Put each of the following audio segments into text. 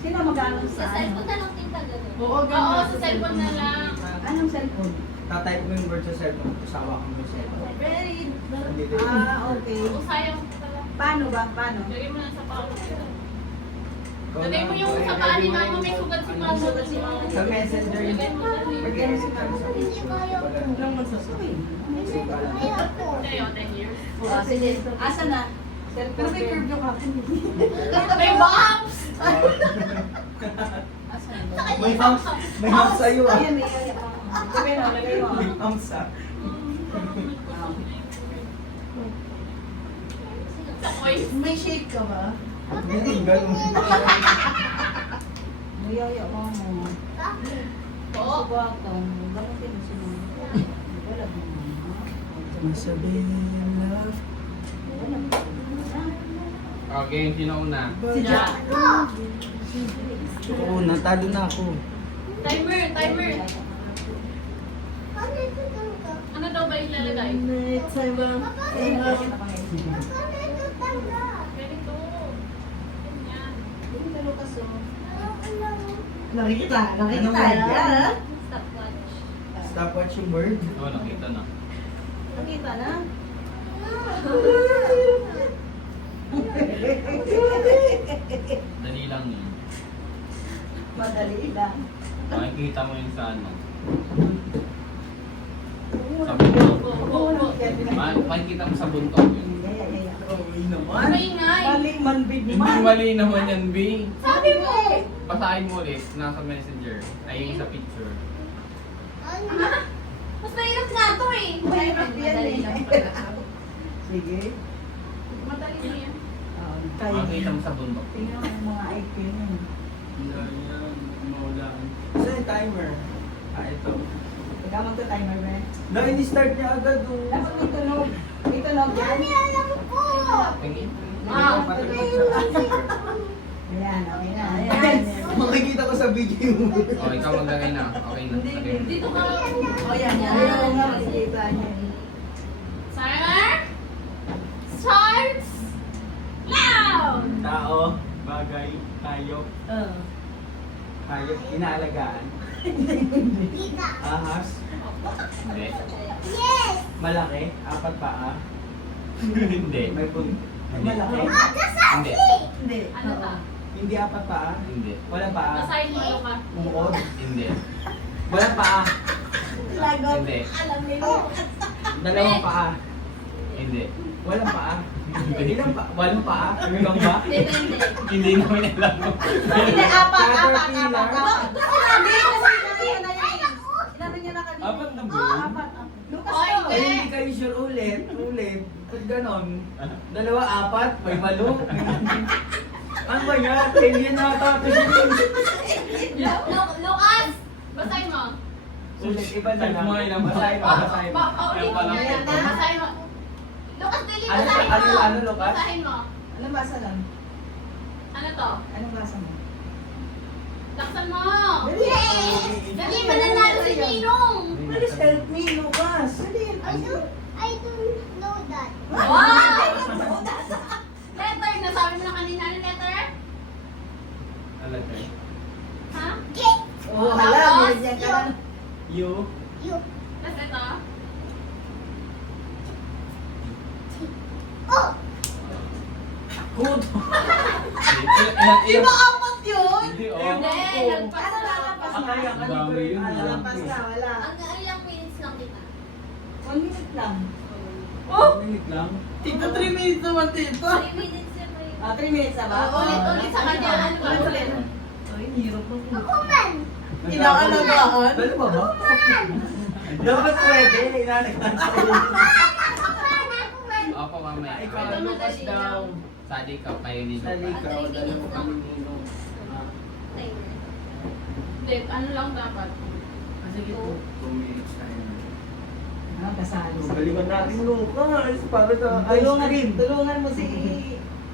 Sino mag-aaral Sa sa cellphone na lang tinta gano'n. Oo, Oo, sa cellphone na lang. Anong cellphone? Tatype mo yung word sa cellphone. Usawa ko yung cellphone. Very. Nandito yung Okay. Oo, sayang pala. Paano ba? Paano? Lagay mo lang sa pao. Ikaw Lagay mo na, yung ikaw sa na, paa ni ikaw na. mama, may sugat si Ano mama. sugat si mama? Sa messenger yun. Lagay mo dali. Mag-i-exit tayo sa Ilang months na siya? Tayo, 10 years. Oh, sige. Asa na? Cellphone. Pero may curve yung akin. May bumps! Asa na? May humps. May humps sa'yo ah. Ayan, may ayan. Lagay mo, lagay mo. May humps ah. Sa voice. May shape ka ba? Hindi, ganun. Mayaya mo mo. Oo. Subukan. Gamutin mo si mama. Wala mo. Masabi love. Wala mo. Okay, sino una? Si Jack. Oo, natalo na ako. Timer, timer. Ano daw ba ilalagay? Next time ba? Ganito. Ganyan. Nakikita, Ano nakikita. ba yan? Yan. Stopwatch. Stopwatch yung word. Oo, nakita na. Nakita na? Dali lang yun. Madali lang. Makikita mo yun sa ano. Sa Go, buntot. go, go, go. Makikita mo sa buntot yun. Okay naman. Maingay. Mali man, big Hindi man. mali naman yan, B. Sabi mo. Basahin mo ulit. Nasa messenger. Ay, yung sa picture. Mas mahirap nga to eh. Mahirap yan Madali eh. lang pala. Sige. Madali lang yan. Kaya Makikita mo sa buntot. tingnan mo yung mga IP mo. Saan yung timer? Ah, ito. Ikaw magta-timer ba? No, ini-start niya agad oh. Dapat may tunog. May tunog yan. Tingin. Ah. Ayan, okay na. Ayan. Makikita ko sa video yung word. Oh, ikaw maglagay na. Okay na. Hindi, Okay. Dito ka. O yan, yan. Ayan nga, makikita niya. Timer. Starts. Now. Tao, bagay, hayop, hayop, inaalagaan. Ahas, Hindi. malaki, apat paa, Hindi. may pun. Hindi. Malaki, Hindi. Hindi. Ano ta? hindi apat paa, Hindi. walang paa, Basahin mo ano ka. uod, Hindi. walang paa, Lagot. Hindi. Alam mo. dalawang paa, Hindi. walang paa. Ilang paa? Walang paa? Ilang ba? Depende. Hindi naman alam mo. Hindi, apat. Caterpillar. Sinabi, sinabi na yan. Sinabi niya na kanina. Apat na ba? Apat. Lucas Oy, to. Ay, hindi kayo sure ulit. Pag ganon, dalawa, apat, may malo. Ano ba yan? Alien na tapos yun. Lucas. Basahin mo. Ulit, iba na lang. Kumain ng Basahin mo, basahin mo. Paulit mo. Ayan pala. Basahin mo. Lucas, dali, Ano, basahin mo. ano, Lucas? Basahin mo. Anong basa lang? Ano to? Anong basa mo? Laksan mo. Dali. Dali, mananalo si Ninong. Please help me, Lucas. Dali. Wow! Letter, nasabi mo na kanina ano letter? Alagay. Ha? Oh, Tapos, hala, binigyan ka na. You. Tapos ito. Good. Di ba apat yun? Hindi, Hindi, oh. nagpas Ano na. lalapas na? Akala ka Ang dami yun, Lalapas na, wala. Ang ilang minutes lang kita. 1 minute lang. Minute lang. Tito, 3 minutes naman, tito. 3 minutes yun na yun. 3 minutes na ba? Ulit-ulit sa kanya. Ano ba? Ulit-ulit. Ay, hirap mo. Inaalagaan? Ano ba ba? Dapat pwede. Inaalagaan sa'yo. Ako mamaya. Ikaw, Ito Lucas madali daw. Sadi ka, kayo ni Sa Lucas. likaw, dalawa kami ninong. Timer. Hindi, ano lang dapat? Sige po. 2 minutes tayo. Kasali. Galingan natin, Lucas. Para sa ice cream. Tulungan mo si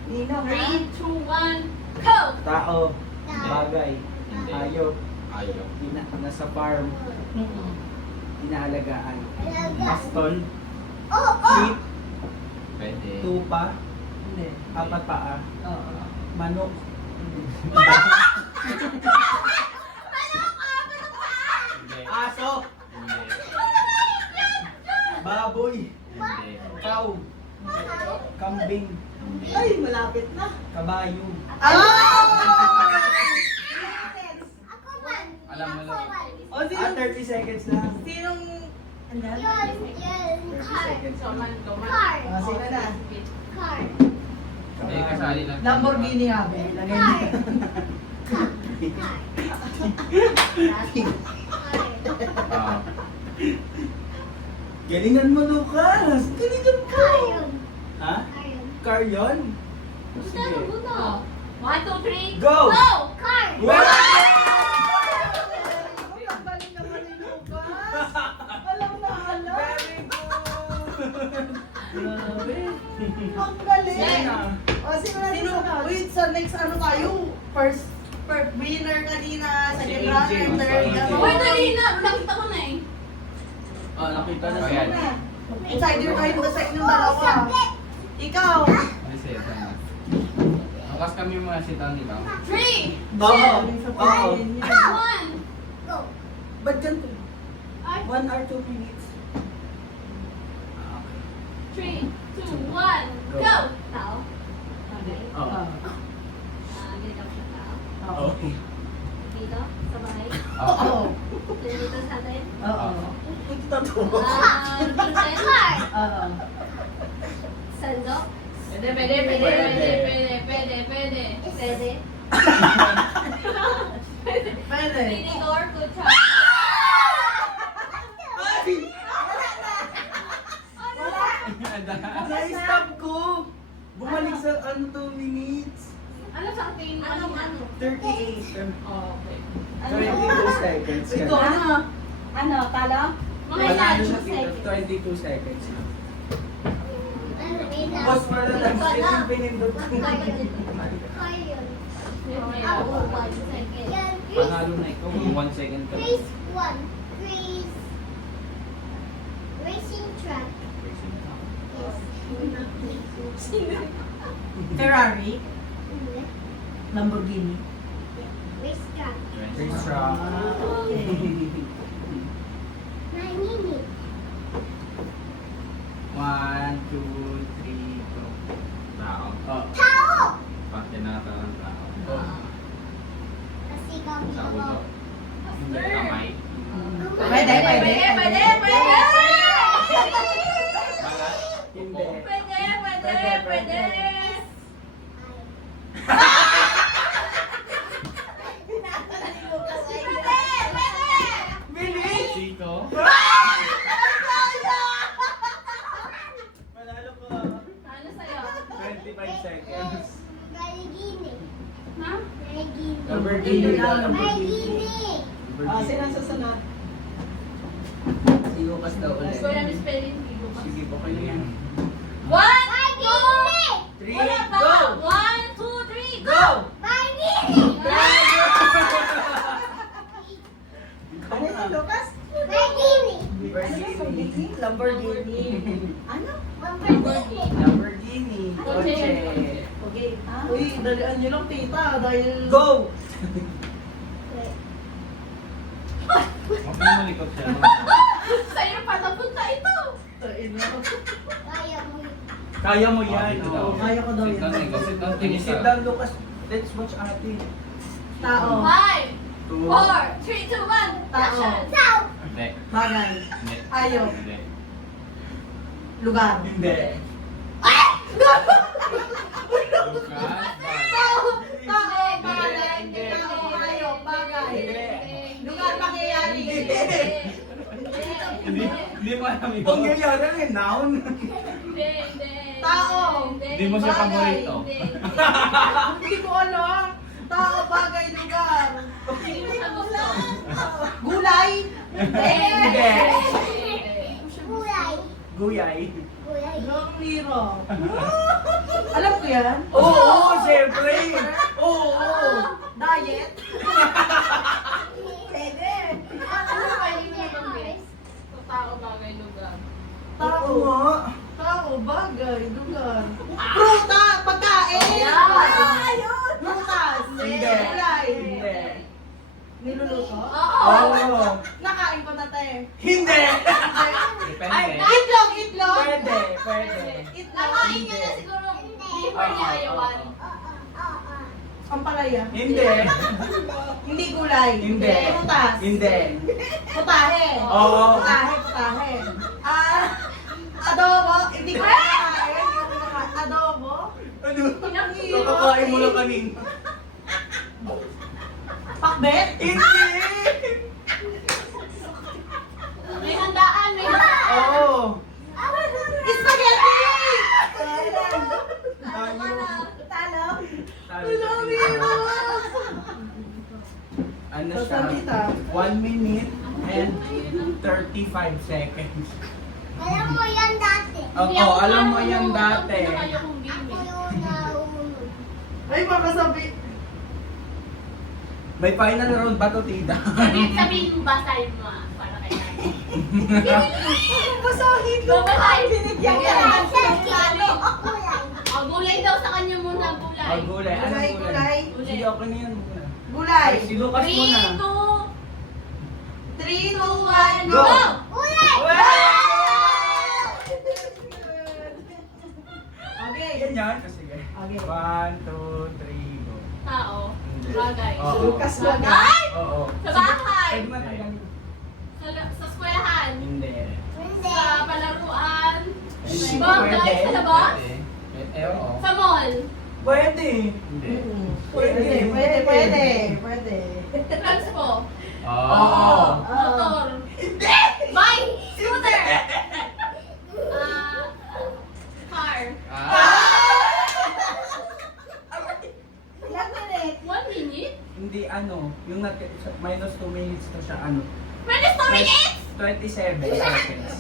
Nino, ha? 3, 2, 1, go! Tao. Bagay. Hindi. Hayop. Ayaw. Nasa farm. Inaalagaan. Paston. Sheep. Pwede. Tupa. Hindi. Apat paa. Oo. Manok. Hindi. Aso. Hindi. Baboy. Hindi. Cow. Kambing. Ay, malapit na. Kabayo. Alam mo lang. O, sino? 30 seconds lang. Sinong... Ano? 30 seconds. Loman. O, sino na? Hindi, kasali lang. Lamborghini habe. Lagay mo. Ah. Galingan mo, Lucas. Galingan mo. Ha? Car yun? Sige. 1, 2, 3. Go! Go! Wow! Ang galing naman ni Lucas. Alam na alam. Very good! Grabe. Ang galing. Sino? O, sino na sino? Wait, sa next ano tayo? First winner kanina, second Si runner, AJ. third. Si ano? Uy, dali na. Nakita ko na eh. Oh, nakita na Ayan. siya. Insider tayo sa inyong dalawa. Ikaw. Hindi siya. Bukas kami mga sitang, di ba? 3, Oo. Sa Oo. pagkain niya. 1. Ba't ganito? Ay, 1 or 2 minutes. 3, 2, 1. Go! Tao. Okay. Oo. Ganito siya tao. Oo. Dito, sa bahay. Oo. Dito sa atin. Oo. Totoo. Vincent. Oo. Sando. Pwede. Pwede. Tinidor, kutsa. Na-stop ko! Bumalik sa 2 minutes. Ano sa ating ano? 38. Oh, okay. 22 seconds. Ikaw na. Ano, talo? Mga Manalo ilan? siya dito, 22 seconds. Boss, malalang yung pinindot ko. Panalo na ikaw. 1 second ka. Racing track. Ferrari. Lamborghini. Race track. Race track. Okay. 9 minutes. 1, 2, 3, go. Tao. Oh. Tao! Pag tinata ng tao. Kasi kami Sa ulo. ako. Hindi, kamay. Pwede. Pwede. Balat? Hindi. Pwede. Bilis! Siko. Panalo ko. Ano sa'yo? 25 seconds. Lamborghini. Ha? Lamborghini. Lamborghini. Lamborghini. Ah, sino ang susunod? Si Lucas daw ulit. Gusto namin spelling. Sige po kayo yan. 1, 2, 3, wala pa. go! 1, 2, 3, go! Go! Lamborghini. Ano yun, Lucas? Lamborghini. Lamborghini. Lamborghini. Ano? Lamborghini. Lamborghini. Kotse. Okay. Uy, dalian nyo lang, tita. Dahil... Go! Huwag mo malikot siya. Sa'yo pa napunta ito. Kaya mo yun. Kaya mo yan. Dito Oo, daw. kaya ko daw Sit yan. down, ikaw, sit down, tingin Sit ka. down, Lucas. Let's watch ate. Tao. 5, 2. 4, 3, 2, 1. Tao. Action. Tao. Hindi. Bagay. Hindi. Ayaw. Hindi. Lugar. Hindi. Lucas. Tao. Bagay. Hindi. Tao. Ayaw. Bagay. Hindi. Lugar, pangyayari. Hindi mo alam yun. Pangyayari ang noun. Tao. Hindi mo siya Bagay. paborito. Hindi ko alam. Tao, bagay, lugar. Gulay. Hindi. Gulay. Guyay. Gulay. Ang liro. Alam ko yan. Oo, siyempre. Oo. Diet. Pwede. Tao, bagay, lugar. Tao. nga. Tao, bagay, lugar. Pruta, pagkain. Ayan. Ayun. Prutas. Hindi. Gulay. Hindi. Niluluto? Oo. Nakain ko na tayo. Hindi! Depende. Itlog, itlog! Pwede, pwede. Itlog. Nakain niya na siguro liver niya ayawan. Ang palaya. Hindi. Hindi gulay. Hindi. Prutas. Hindi. Putahe. Oo. Putahe, putahe. Adobo. Hindi ko kinakain. Hindi ko kinakain. Adobo. Ano? Kakakain mo lang kanina. Pakbet. Hindi! May handaan, may handaan. Oo. Spaghetti! Talo. Talo. Ano siya? Sasalita. 1 minute and 35 seconds. Alam mo yan dati. Oo, alam mo yan dati. Kaya kong game Ako eh. yung naunod. Ay, makasabi. May final round ba to, Tita? Sabihin mo, basahin mo ah, para kay Nani. Basahin ko. Babasahin. Binigyan ka Yan. lang. Gulay. Oh, gulay daw sa kanya muna, gulay. Ay, gulay. Ano Gulay, gulay? gulay. Sige, okay na yan muna. Gulay. Si Lucas 3, muna. 3, 2, 1, Go! go! Gulay. Okay. Ganyan? Sige. Okay. 1, 2, 3, go. Tao. Hindi. Bagay. Oo. Lucas Bagay? Oo. Sa bahay. Sige, mo tayo. Sa eskwelahan. Hindi. Hindi. Sa palaruan. Hindi. Bagay Pwede. sa labas. Oo. Sa mall. Pwede. Hindi. Pwede, pwede, pwede. Pwede. Transpo. Oo. Motor. Bike. Scooter. Car. Ilang minute? 1 minute? Hindi ano, yung minus 2 minutes to siya ano. Minus 2 minutes? 27 seconds.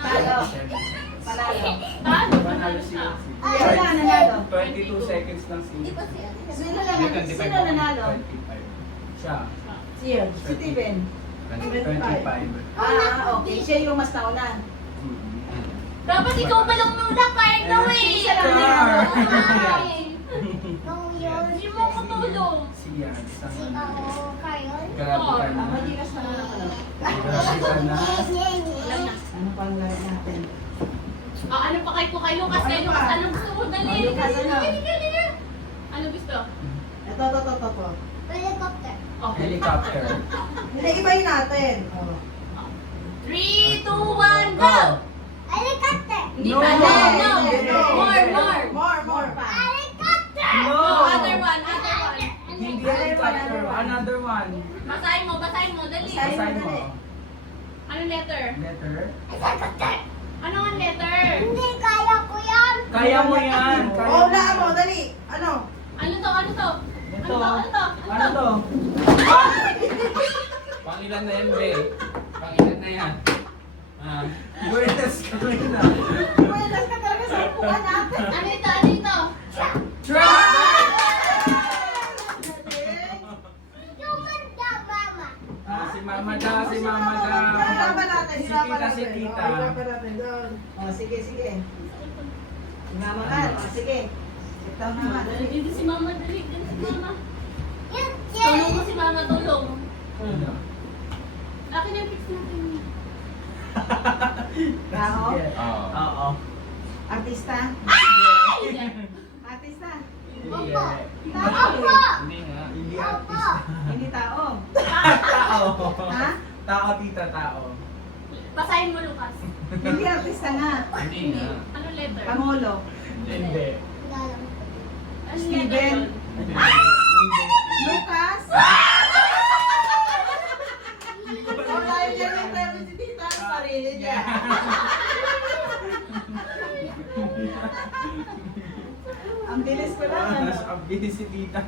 Talo. 27 seconds. Panalo. Talo. Panalo Panalo si siya. Sino na nanalo? 22 seconds lang si Sino nanalo? 25. Siya. Siya. Si Steven. 25. Okay. Siya yung mas nauna. Dapat ikaw pa lang muna, Park the way. Siya lang nanalo. Nung yun. Hindi mo ko tulong. Siya. Isang Si ako kayo. grabe ka na. Madigas na lang ako. Grabe ka na. Wala na. Ano pang gawin natin? Ano pa kay Lucas? Kay Ano Lucas, pa? anong gusto mo? Dali. Oh, Lucas, ano? Dali. Ano gusto? Ito. Helicopter. Okay. Helicopter. Hindi, ibayin natin. 3, 2, 1, go! Helicopter. Hindi No. pa. No. No. More pa. pa. Helicopter. No! Other one. Hindi helicopter. Another one. Basahin mo. Dali. Basahin. Basahin mo. Anong letter? Letter. Helicopter. Ano ang letter? Hindi kaya ko yan. Kaya mo yan. Kaya Oh, mo wala yan. mo. Dali. Ano? Ano to? Ito. Ano to? Ano to? Pangilan na yan, be. Pangilan na yan. Buenas ka na. Buenas ka talaga sa upuan natin. Ano ito? Yung manda, mama. Si Mama daw, si Mama daw. Hirapan natin. Si Tita, si Tita. Oh, hirapan natin. Doon. Oh, sige. Mamakan. Oh, sige. Ito na. Dali. Dito si Mama, dali. Dito si Mama. Yun, Tulong yun. mo si Mama, tulong. Ano? Akin yung fix natin. Tao? Sige. Oo. Oo. Artista? Ay! Artista? Hindi. Opo. Hindi nga. Hindi Opo. artist. Hindi tao. Tao. Ha? Tao, tita, tao. Basahin mo, Lucas. Hindi artista nga. Hindi nga. Ano letter? Pangulo. Hindi. Ano Steven. letter yun? Lucas? Wala yun yan yung premyo si tita sa sarili niya. Ang bilis ko lang. Ano? Ang bilis si tita.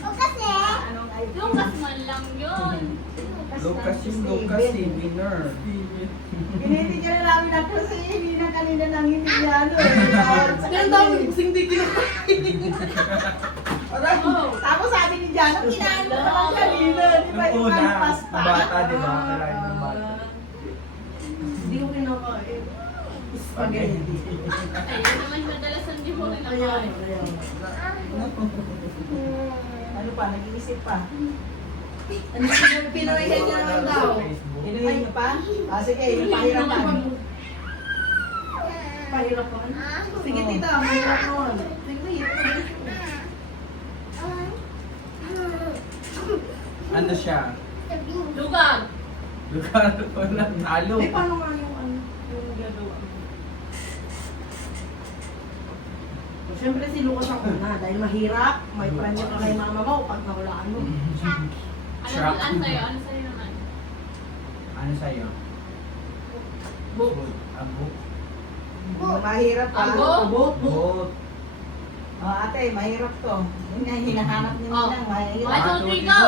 O kasi, Anong ID? Lucas man lang yun. Lucas yung Lucas, si winner. Binibigyan na namin ako sa hindi na kanina nang hindi niya ano eh. Ang dami hindi kinakain. Tapos sabi ni Jana, kinain mo naman kanina. Di ba Nung yung una, kanpas pa? nung bata, di ba? Kalain ng bata. Hindi ko kinakain. Spaghetti. Ayun naman madalas hindi mo rin Ayaw, nakain. ayaw. Ano pa, nag-iisip pa. Pinuwihin niya naman daw. Pinuwihin niyo pa? Ah, sige, yung pahirapan. Pahirapan? Sige, tita, mahirap noon. Ano siya? Lugar. Lugar wala talo. Eh, paano nga yung ano? Yung gagawa mo? Siyempre si Lucas ang una dahil mahirap. May pranya ka kay mama mo pag nawalaan mo. Ano sa'yo? Ano sa'yo naman? Ano sa'yo? Book. Abo. Mahirap pa. Abo? Book. Boat. Oh, ate, mahirap to. Yun nga, hinahanap niyo Oh. lang. Mahirap. 1, 2, 3, go!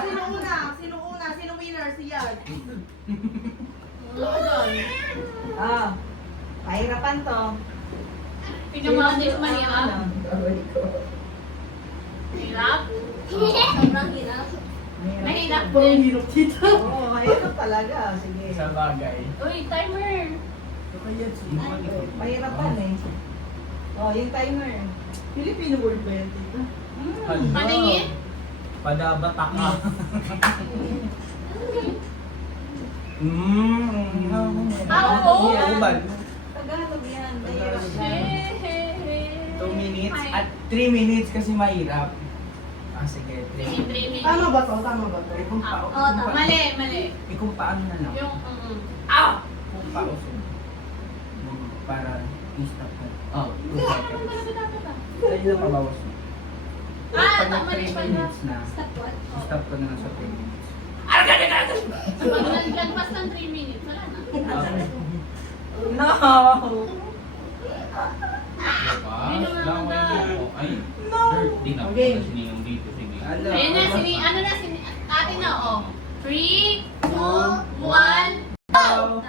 Sino una? Sino una? Sino winner? Si Yard. Ah, mahirapan to. Pinamahal yung mahirap. Hirap? Sobrang hirap. Mahirap Parang din. hirap dito. Oo, mahirap talaga. Sige. Sa bagay. Uy, timer! Mahirapan eh. Oh, yung timer. Filipino word ba yan, tita? Paningin? Padabata ka. Oo. Ubal. Tagalog yan. Mahirap yan. 2 minutes at 3 minutes kasi mahirap. Ah, sige. 3 minutes. Tama ba to? Tama ba to? Oo, mali, mali. Ikumpaan na lang. Yung, Kumpao. Para i-stop na. Oh, Parang talaga dapat ah. Sa'yo na pabawas mo. Pag Tama rin 3 pala. minutes na, Stop what? stop ka na lang sa 3 minutes. Pag nagpas ng 3 minutes, wala na. No! Bukas lang mo yung ay. Dirt, di na Okay. pala siniyong dito. Sige. Ano? Ayun na, ano na, ate na, oh. 3, 2, 1. Tao.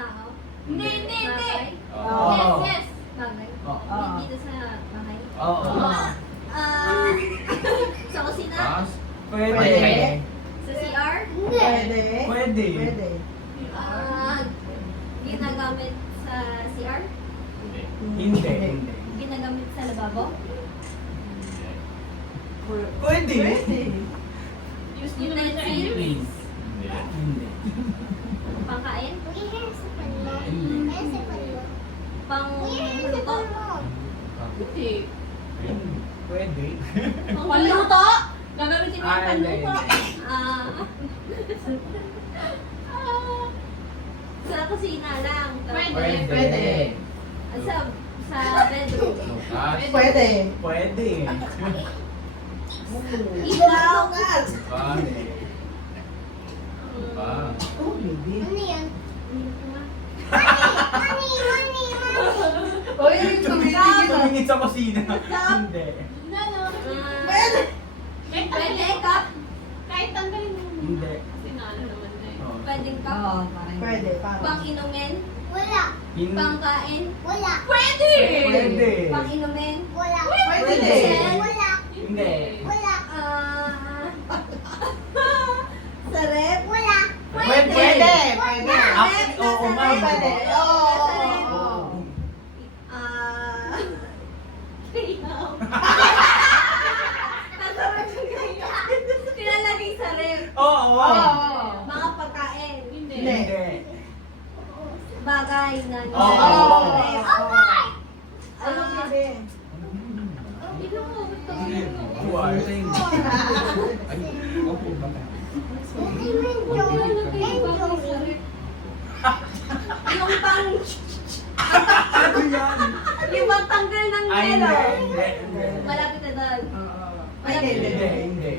Hindi, hindi, hindi. Oo. Yes, yes. Bagay. Oo. Dito sa bahay. Oo. Ah, sa kusina? Bukas. Pwede. Sa CR? Pwede. Pwede. Pwede. Ah, ginagamit sa CR? Hindi. Hindi. Hindi. Ginagamit sa lababo? Pwede. Pwede. Use nyo naman sa enemies. Hindi. Hindi. Pangkain? Hindi. Pangluto? Hindi. Pwede. Panluto? Gagamitin mo yung Ah, hindi, panluto. hindi. Sa kusina lang. Pwede. Pwede. Sa bedroom. Bukas. Pwede. Pwede. Ilaw. Bukas. Oh, baby. Ano yan? Oh, yung Tumingin, tumingin sa kusina. Hindi. Ano? Pwede. Kahit Pwede tanggalin mo. cup? Kahit tanggalin mo. Hindi. Kasi naano naman na eh. Oh. Pwedeng cup? Oo, pwede. Parang. Pang-inumin? Wala. Hindi. Pangkain? Wala. Pwede! Pwede. Pang-inumin? Wala. Pwede. Wala. Hindi. Wala. Sa rep? Wala. Pwede. Pwede. Pwede. Actually, oo, ma'am. Pwede. Oo. Nilalagay sa rep. Oo. Mga pagkain. Hindi. Hindi. Bagay na Oo. nilalagay sa rep. Ano pwede? Why? Ay, okay ba? Yung pang... Ano yan? Yung pang tanggal ng Ay, yelo. hindi. Hindi. Malapit na doon. Ay, hindi. Hindi. Hindi.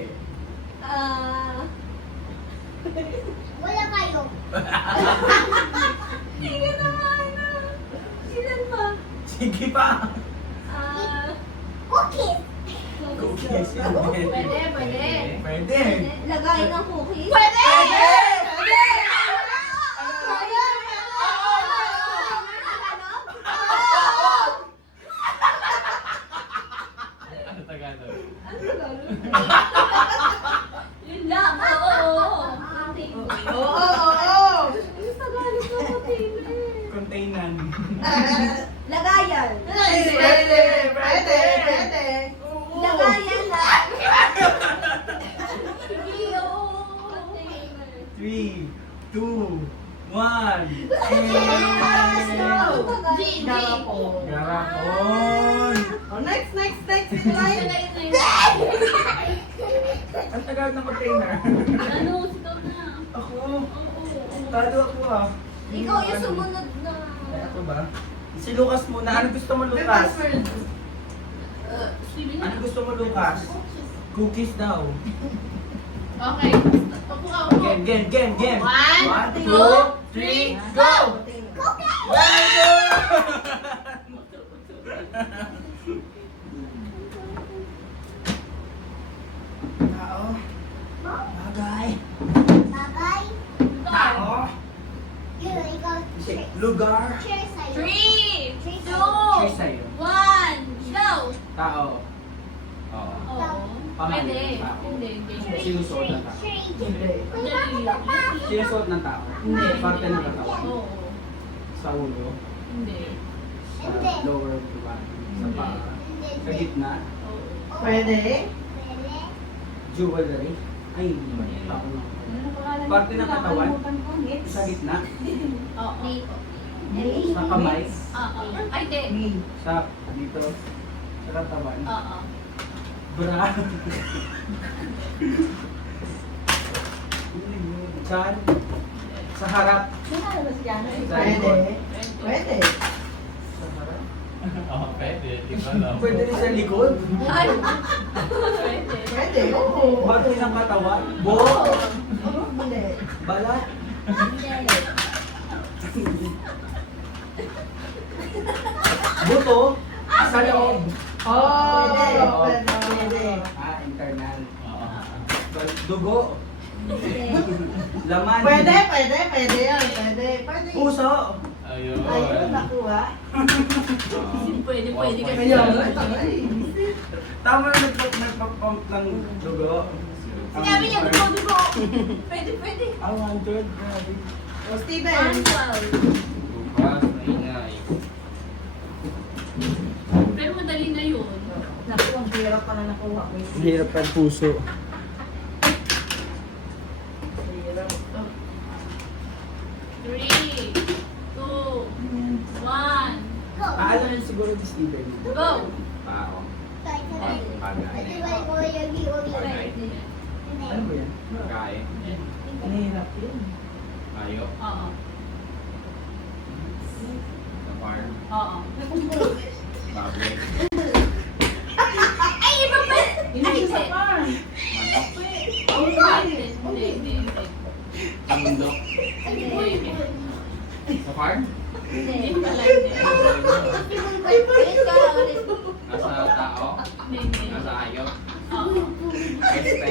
Wala kayo. Sige naman. Ilan pa? Sige pa. Cookies. Cookies. Hindi. Pwede, pwede. Pwede. Lagay ng cookies. Pwede! Ano Tagalog? Yun lang. Oo. Oo. Container. Lagayan. Pwede. Pwede. Pwede. Lagayan na. Ilagay na yun. Ang tagal ng container. Ano, ikaw na. Ako. Oo. Tado ako ah. Ikaw yung sumunod na. Ito ba? Si Lucas muna. Ano gusto mo, May Lucas? password. Swimming Ano na. gusto mo, Lucas? Cookies daw. Okay. Upo ka, upo. Game. 1, 2, 3, go! Very good! Tao. Bagay. Bagay. Tao. Yun, ikaw. Lugar. Cheers sa'yo. 3, 2, Cheers sa'yo. 1, go! Tao. Oo. Oo. Pangalan Pwede. ng tao. Hindi. Sinusuot ng tao. Hindi. Sinusuot ng tao. Hindi. Parte ng katawan. Oo. Sa ulo. Hindi. Sa lower body. Sa paa. Sa gitna. Oo. Pwede? Jewelry. Ay, hindi ba? Tao. Parte ng katawan. Sa gitna. Oo. Sa kamay. Oo. Ay, hindi. Me. Sa dito. Sa katawan. Oo. Bra. Chan. Sa harap. Pwede. Pwede. Sa harap. Oo, pwede. Di ba lang? Pwede rin sa likod. Ay! Pwede. Pwede. Oo. Parte ng katawan. Buhok. Hindi. Balat. Buto. Sa loob. Oh, Pwede. pwede. Pwede. Ah, internal. Oo. Dugo. Laman. Pwede, pwede, pwede yan. Pwede. Pwede. Puso. Ayun. Ayun, nakuha. Pwede ka. Ayun, ay. Tama na nagpapump ng dugo. Sinabi niya, dugo. Pwede. Ah, 100. Grabe. O, Steven. 112. Bukas, maingay. Pero madali na yun. Naku, ang hirap pala nakuha ko. Hirap ang puso. Hirap. 3, 2, 1, Alam niyo siguro ni Steven. go! Tao. Ano ba yan? Kain. Hirap yun. Ayok. Oo. Sa farm. Oo. Baboy. Ay, iba pa! Hindi sa farm. Manok. Hindi. Sa bundok. Sa farm? Hindi pala hindi. Nasa tao? Hindi. Nasa ayok? Oo. Este?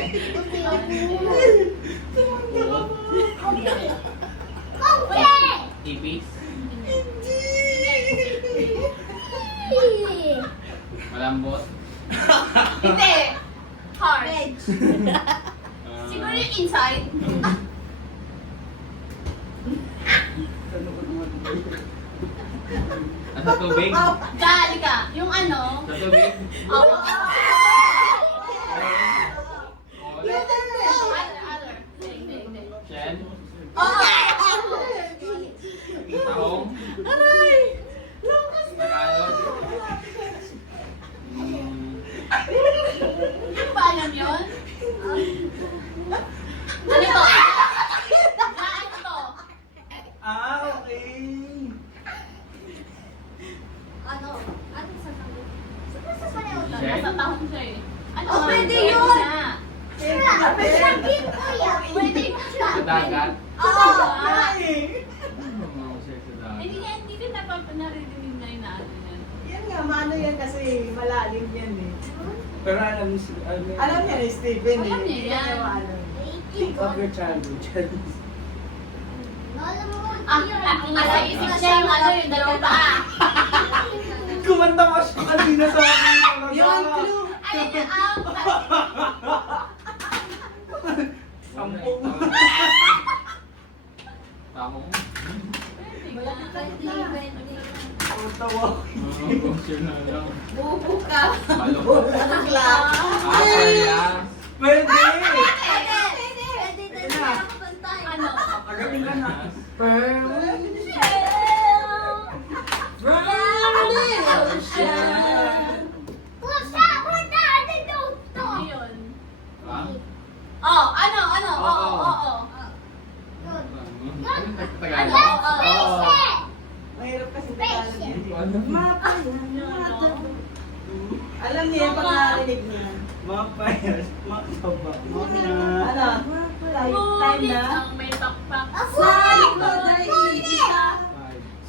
Uod? Ipis? Malambot? Hindi. Hard. Ah, Siguro yung inside. Nasa tubig? Dali ka. Yung ano. Sa tubig? Oo. Uod? Other. Hindi. Shell? Oo. Taong? Aray! Tagalog? Ano ba alam yun? Ano to? Ano to? Ah, okay. Nasa tahong siya eh. Ano? Oh, pwede Pwede yun. na. Pwede Sa dagat? Oo. Ay! Oo, siya sa dagat. Hindi din napapanarinig na yung naano yan. Yan nga, mano yan kasi malalim yan eh. Pero alam niyo, Alam niya ni Steven eh. Alam niya Hindi yan. niya alam. Think of your childhood. Ang nasa isip siya yung ano yung dalawang paa. Kumanta ka siya kanina sa akin. Yung clue. Ano yung Sampo. Tahong? Ang tawa. Oo, siya na lang. Bubo ka. Malungkot. Bakla. Ah, kaya. Pwede! ano? Agapin ka na. Brown ocean. Alam niya pag narinig niya. Mapayas, makaba, mga. Ano? Time na? Ang may pakpak. Sa likod na isa.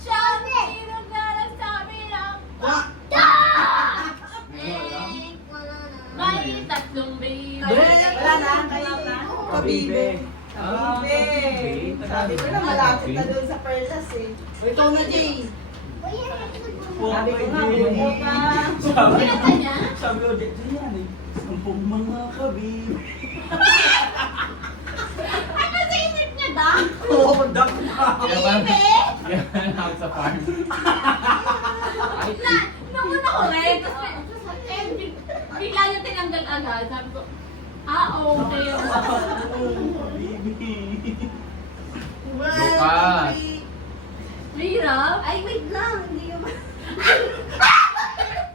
Siya ang sino na nagsabi ng may tatlong baby. Wala na, kayo na. Kabibe. Kabibe. Sabi ko na malapit na doon sa Perlas eh. Ikaw na, Jay. Sabi ko nga, buko ka. Kinanta niya? Sabi ko, dito yan eh. 10 mga kabibe. Ano sa isip niya ba? Oo, dak na. Yan ako sa farm. Nung una ko rin, bigla niya tinanggal agad. Sabi ko, okay. Kabibe. Bukas. Hirap. Ay, wait lang.